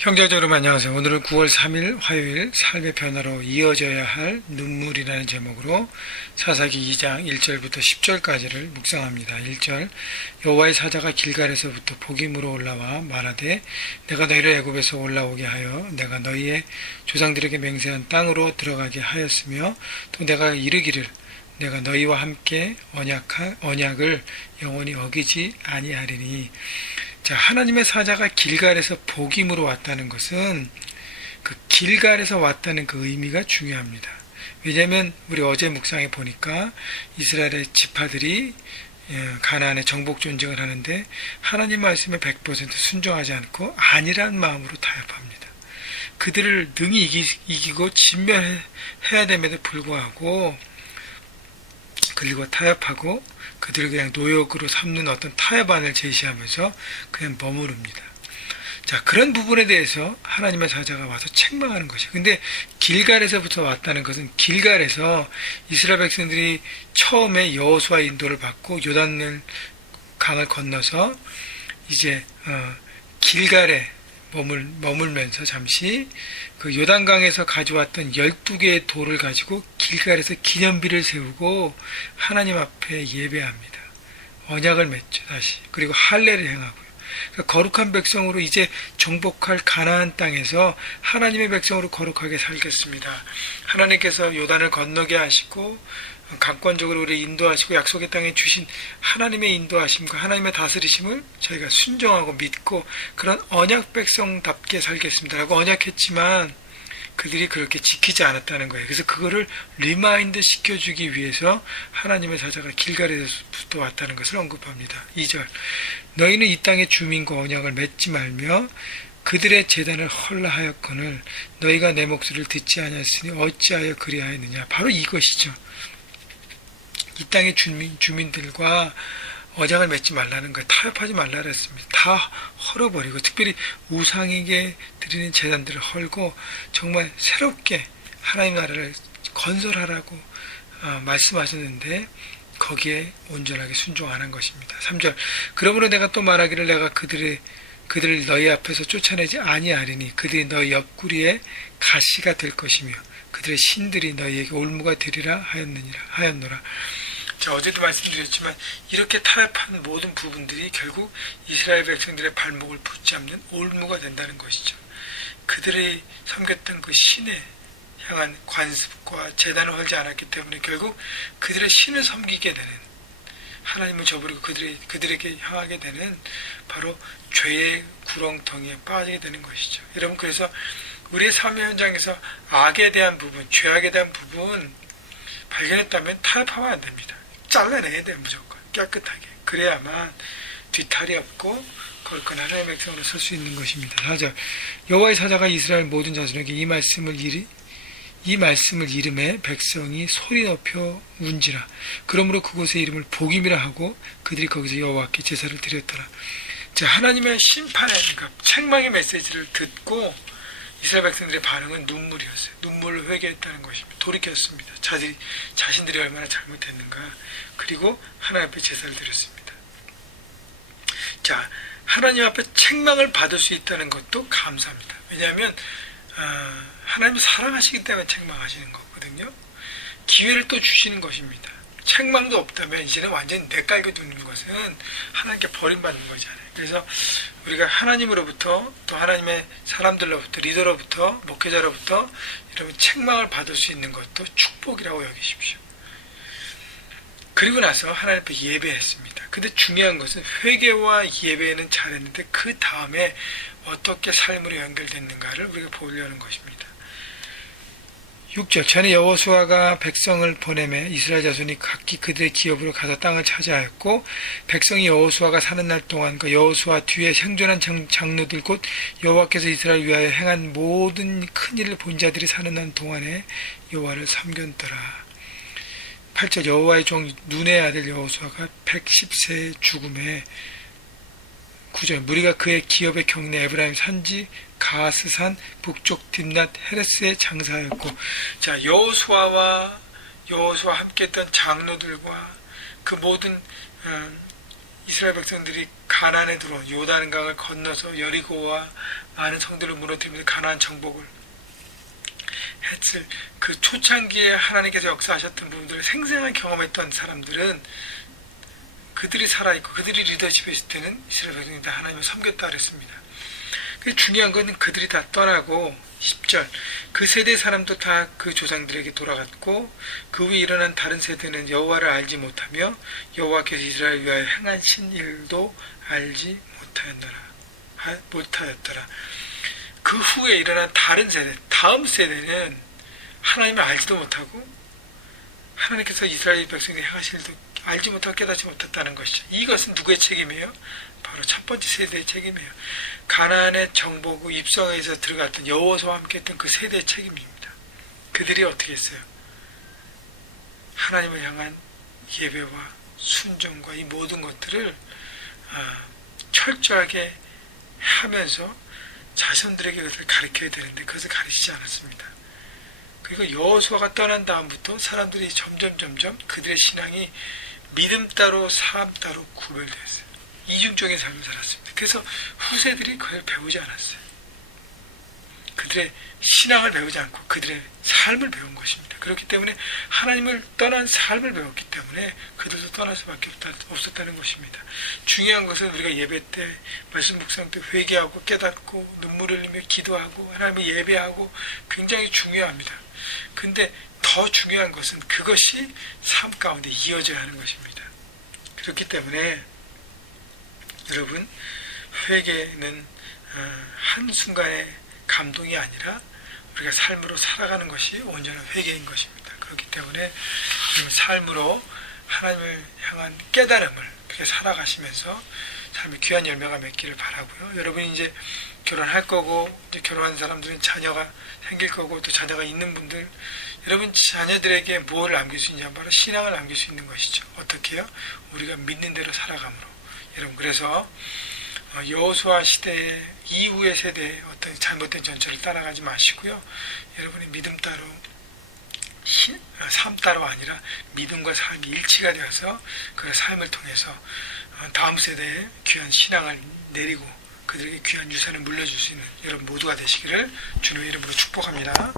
형제자매여러분 안녕하세요. 오늘은 9월 3일 화요일 삶의 변화로 이어져야 할 눈물이라는 제목으로 사사기 2장 1절부터 10절까지를 묵상합니다. 1절 여호와의 사자가 길갈에서부터 복임으로 올라와 말하되 내가 너희를 애굽에서 올라오게 하여 내가 너희의 조상들에게 맹세한 땅으로 들어가게 하였으며 또 내가 이르기를 내가 너희와 함께 언약을 영원히 어기지 아니하리니. 자, 하나님의 사자가 길갈에서 복임으로 왔다는 것은 그 길갈에서 왔다는 그 의미가 중요합니다. 왜냐하면 우리 어제 묵상해 보니까 이스라엘의 지파들이 가나안의 정복 전쟁을 하는데 하나님 말씀에 100% 순종하지 않고 아니란 마음으로 타협합니다. 그들을 능히 이기고 진멸해야 됨에도 불구하고 그리고 타협하고 그들을 그냥 노역으로 삼는 어떤 타협안을 제시하면서 그냥 머무릅니다. 자, 그런 부분에 대해서 하나님의 사자가 와서 책망하는 것이에요. 근데 길갈에서부터 왔다는 것은 길갈에서 이스라엘 백성들이 처음에 여호수아의 인도를 받고 요단을 강을 건너서 이제 길갈에 머물면서 잠시 그 요단강에서 가져왔던 12개의 돌을 가지고 길갈에서 기념비를 세우고 하나님 앞에 예배합니다. 언약을 맺죠, 다시. 그리고 할례를 행하고요. 그러니까 거룩한 백성으로 이제 정복할 가나안 땅에서 하나님의 백성으로 거룩하게 살겠습니다. 하나님께서 요단을 건너게 하시고 강권적으로 우리를 인도하시고 약속의 땅에 주신 하나님의 인도하심과 하나님의 다스리심을 저희가 순종하고 믿고 그런 언약 백성답게 살겠습니다라고 언약했지만 그들이 그렇게 지키지 않았다는 거예요. 그래서 그거를 리마인드 시켜주기 위해서 하나님의 사자가 길갈에서부터 왔다는 것을 언급합니다. 2절 너희는 이 땅의 주민과 언약을 맺지 말며 그들의 제단을 헐라하였거늘 너희가 내 목소리를 듣지 아니하였으니 어찌하여 그리하였느냐. 바로 이것이죠. 이 땅의 주민들과 언약을 맺지 말라는 거예요. 타협하지 말라 그랬습니다. 다 헐어버리고 특별히 우상에게 드리는 제단들을 헐고 정말 새롭게 하나님 나라를 건설하라고 말씀하셨는데 거기에 온전하게 순종 안 한 것입니다. 3절 그러므로 내가 또 말하기를 내가 그들을 너희 앞에서 쫓아내지 아니하리니 그들이 너희 옆구리에 가시가 될 것이며 그들의 신들이 너희에게 올무가 되리라 하였노라. 자, 어제도 말씀드렸지만 이렇게 타협한 모든 부분들이 결국 이스라엘 백성들의 발목을 붙잡는 올무가 된다는 것이죠. 그들이 섬겼던 그 신에 향한 관습과 제단을 헐지 않았기 때문에 결국 그들의 신을 섬기게 되는, 하나님을 저버리고 그들에게 향하게 되는 바로 죄의 구렁텅이에 빠지게 되는 것이죠. 여러분, 그래서 우리의 삶의 현장에서 악에 대한 부분, 죄악에 대한 부분 발견했다면 타협하면 안 됩니다. 잘라내야 돼요. 무조건 깨끗하게. 그래야만 뒤탈이 없고 거룩한 하나님의 백성으로 설 수 있는 것입니다. 4절 여호와의 사자가 이스라엘 모든 자손에게 이 말씀을 이름에 백성이 소리 높여 운지라. 그러므로 그곳의 이름을 복임이라 하고 그들이 거기서 여호와께 제사를 드렸더라. 자, 하나님의 심판의 그러니까 책망의 메시지를 듣고 이스라엘 백성들의 반응은 눈물이었어요. 눈물로 회개했다는 것입니다. 돌이켰습니다. 자신들이 얼마나 잘못했는가. 그리고 하나님 앞에 제사를 드렸습니다. 자, 하나님 앞에 책망을 받을 수 있다는 것도 감사합니다. 왜냐하면 하나님이 사랑하시기 때문에 책망하시는 거거든요. 기회를 또 주시는 것입니다. 책망도 없다면 이제는 완전히 내깔게 두는 것은 하나님께 버림받는 거잖아요. 그래서 우리가 하나님으로부터 또 하나님의 사람들로부터 리더로부터 목회자로부터 이런 책망을 받을 수 있는 것도 축복이라고 여기십시오. 그리고 나서 하나님 앞에 예배했습니다. 근데 중요한 것은 회개와 예배는 잘했는데 그 다음에 어떻게 삶으로 연결됐는가를 우리가 보려는 것입니다. 6절 전에 여호수아가 백성을 보내매 이스라엘 자손이 각기 그들의 기업으로 가서 땅을 차지하였고 백성이 여호수아가 사는 날 동안 그 여호수아 뒤에 생존한 장로들 곧 여호와께서 이스라엘 위하여 행한 모든 큰 일을 본 자들이 사는 날 동안에 여호와를 섬겼더라. 8절 여호와의 종 눈의 아들 여호수아가 110세의 죽음에 9절 무리가 그의 기업의 경내 에브라임 산지 가스산 북쪽 딥낫 헤레스에 장사하였고. 자, 여호수아와 함께했던 장로들과 그 모든 이스라엘 백성들이 가나안에 들어온 요단강을 건너서 여리고와 많은 성들을 무너뜨리면서 가나안 정복을 했을 그 초창기에 하나님께서 역사하셨던 부분들을 생생하게 경험했던 사람들은 그들이 살아있고 그들이 리더십에 있을 때는 이스라엘 백성이 다 하나님을 섬겼다 그랬습니다. 중요한 것은 그들이 다 떠나고 10절 그 세대 사람도 다 그 조상들에게 돌아갔고 그 후에 일어난 다른 세대는 여호와를 알지 못하며 여호와께서 이스라엘을 위하여 행하신 일도 알지 못하였더라. 그 후에 일어난 다른 세대, 다음 세대는 하나님을 알지도 못하고 하나님께서 이스라엘 백성에게 행하신 일도 알지 못하고 깨닫지 못했다는 것이죠. 이것은 누구의 책임이에요? 바로 첫 번째 세대의 책임이에요. 가나안의 정복 후 입성에서 들어갔던 여호수아와 함께 했던 그 세대의 책임입니다. 그들이 어떻게 했어요? 하나님을 향한 예배와 순종과 이 모든 것들을 철저하게 하면서 자손들에게 그것을 가르쳐야 되는데 그것을 가르치지 않았습니다. 그리고 여호수아가 떠난 다음부터 사람들이 점점 그들의 신앙이 믿음 따로 삶 따로 구별되었어요. 이중적인 삶을 살았습니다. 그래서 후세들이 그걸 배우지 않았어요. 그들의 신앙을 배우지 않고 그들의 삶을 배운 것입니다. 그렇기 때문에 하나님을 떠난 삶을 배웠기 때문에 그들도 떠날 수밖에 없었다는 것입니다. 중요한 것은 우리가 예배 때 말씀 묵상 때 회개하고 깨닫고 눈물을 흘리며 기도하고 하나님을 예배하고 굉장히 중요합니다. 근데 더 중요한 것은 그것이 삶 가운데 이어져야 하는 것입니다. 그렇기 때문에 여러분 회개는 한순간의 감동이 아니라 우리가 삶으로 살아가는 것이 온전한 회개인 것입니다. 그렇기 때문에 삶으로 하나님을 향한 깨달음을 그렇게 살아가시면서 삶의 귀한 열매가 맺기를 바라고요. 여러분이 이제 결혼할 거고 이제 결혼한 사람들은 자녀가 생길 거고 또 자녀가 있는 분들 여러분 자녀들에게 무엇을 남길 수 있냐 바로 신앙을 남길 수 있는 것이죠. 어떻게 해요? 우리가 믿는 대로 살아감으로. 여러분 그래서 여호수아 시대 이후의 세대의 어떤 잘못된 전철을 따라가지 마시고요. 여러분의 믿음 따로 삶 따로 아니라 믿음과 삶이 일치가 되어서 그 삶을 통해서 다음 세대에 귀한 신앙을 내리고 그들에게 귀한 유산을 물려줄 수 있는 여러분 모두가 되시기를 주님의 이름으로 축복합니다.